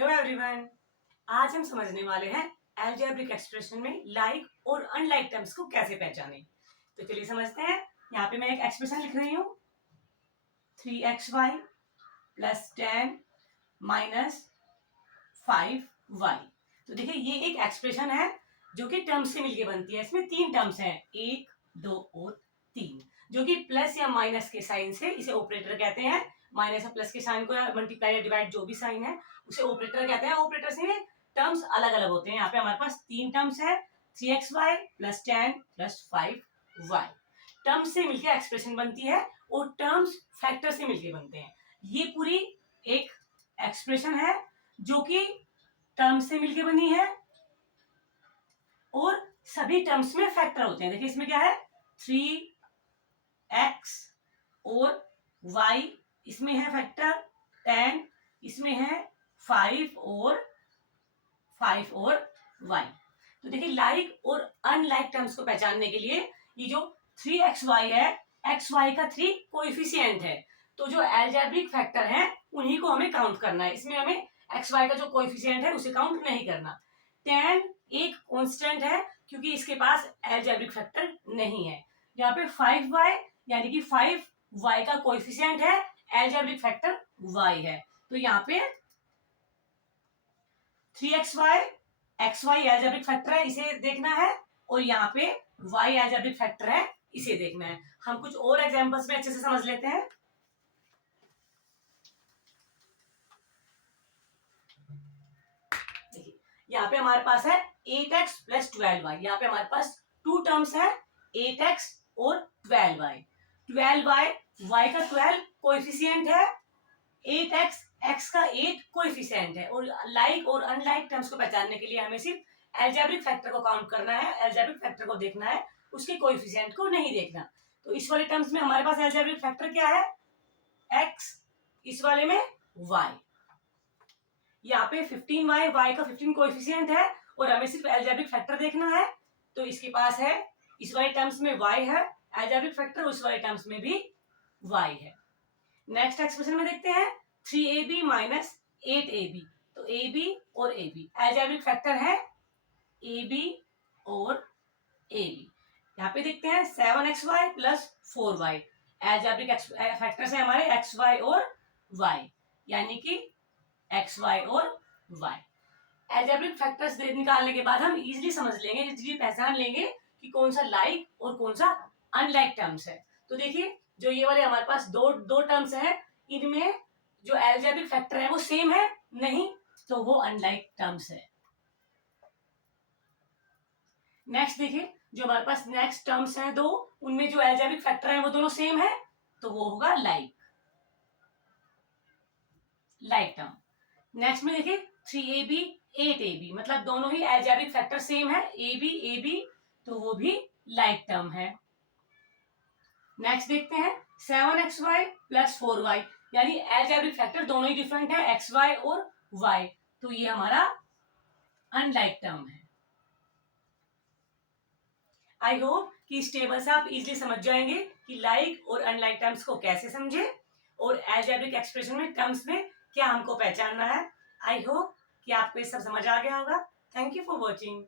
Hello everyone. आज हम समझने वाले हैं अलजेब्रिक एक्सप्रेशन में लाइक और अनलाइक टर्म्स को कैसे पहचानें। तो चलिए समझते हैं। यहाँ पे मैं एक एक्सप्रेशन लिख रही हूँ 3xy प्लस 10 माइनस 5y। तो देखिए ये एक एक्सप्रेशन है जो कि टर्म्स से मिलके बनती है। इसमें तीन टर्म्स हैं, 1, 2 और 3, जो कि प्लस या माइनस के साइन से इसे ऑपरेटर कहते हैं। माइनस या प्लस के साइन को या मल्टीप्लाई या डिवाइड जो भी साइन है उसे ऑपरेटर कहते हैं। ऑपरेटर से टर्म्स अलग अलग होते हैं। यहाँ पे हमारे पास तीन टर्म्स है, 3xy plus 10 plus 5y। Terms से मिलकर एक्सप्रेशन बनती है और टर्म्स फैक्टर से मिलकर बनते हैं। ये पूरी एक एक्सप्रेशन है जो कि टर्म्स से मिलकर बनी है और सभी टर्म्स में फैक्टर होते हैं। देखिए इसमें क्या है, 3x और y इसमें है फैक्टर, 10 इसमें है 5 और y। तो देखिए लाइक और अनलाइक टर्म्स को पहचानने के लिए ये जो 3xy है, xy का 3 कोएफिशिएंट है, तो जो अलजेब्रिक फैक्टर है उन्हीं को हमें काउंट करना है। इसमें हमें xy का जो कोएफिशिएंट है उसे काउंट नहीं करना। 10 एक कांस्टेंट है क्योंकि इसके पास अलजेब्रिक फैक्टर नहीं है। यहाँ पे 5y यानी कि 5y का कोएफिशिएंट है, अलजेब्रिक फैक्टर y है। तो यहाँ पे 3xy xy अलजेब्रिक फैक्टर है, इसे देखना है, और यहाँ पे y अलजेब्रिक फैक्टर है, इसे देखना है। हम कुछ और एग्जांपल्स में अच्छे से समझ लेते हैं। देखिए यहाँ पे हमारे पास है 8x प्लस 12y। यहाँ पे हमारे पास टू टर्म्स है, 8x और 12y। 12y y का 12 कोएफिशिएंट है, 8x x का 8 कोएफिशिएंट है। और लाइक और अनलाइक टर्म्स को पहचानने के लिए हमें सिर्फ अलजेब्रिक फैक्टर को काउंट करना है, अलजेब्रिक फैक्टर को देखना है, उसके कोएफिशिएंट को नहीं देखना। तो इस वाले टर्म्स में हमारे पास अलजेब्रिक फैक्टर क्या है, x, इस वाले में y। यहाँ पे 15y, y का 15 कोएफिशिएंट है और हमें सिर्फ अलजेब्रिक फैक्टर देखना है। तो इसके पास है, इस वाले टर्म्स में y है अलजेब्रिक फैक्टर, उस वाले टर्म्स में भी y है। नेक्स्ट एक्सप्रेशन में देखते हैं 3ab माइनस 8ab। तो ab और ab अलजेब्रिक फैक्टर है, ab और ab। यहाँ पे देखते हैं 7xy plus 4y algebraic factor है हमारे xy और y, यानी कि xy और y। अलजेब्रिक फैक्टर्स निकालने के बाद हम इजीली समझ लेंगे, इजीली पहचान लेंगे कि कौन सा लाइक और कौन सा अनलाइक टर्म्स है। तो देखिए जो ये वाले हमारे पास दो टर्म्स हैं, इनमें जो अलजेब्रिक फैक्टर है वो सेम है नहीं, तो वो अनलाइक टर्म्स है। नेक्स्ट देखिए जो हमारे पास नेक्स्ट टर्म्स हैं दो, उनमें जो अलजेब्रिक फैक्टर है वो दोनों सेम है, तो वो होगा लाइक टर्म। नेक्स्ट में देखिए 3ab 8ab, मतलब दोनों ही अलजेब्रिक फैक्टर सेम है, ab, तो वो भी लाइक टर्म है। नेक्स्ट देखते हैं 7xy प्लस 4y, यानी अलजेब्रिक फैक्टर दोनों ही डिफरेंट है, xy और y, तो ये हमारा अनलाइक टर्म है। आई होप कि इस टेबल से आप इजीली समझ जाएंगे कि लाइक और अनलाइक टर्म्स को कैसे समझे और अलजेब्रिक एक्सप्रेशन में टर्म्स में क्या हमको पहचानना है। आई होप कि आपको ये सब समझ आ गया होगा। Thank you for watching.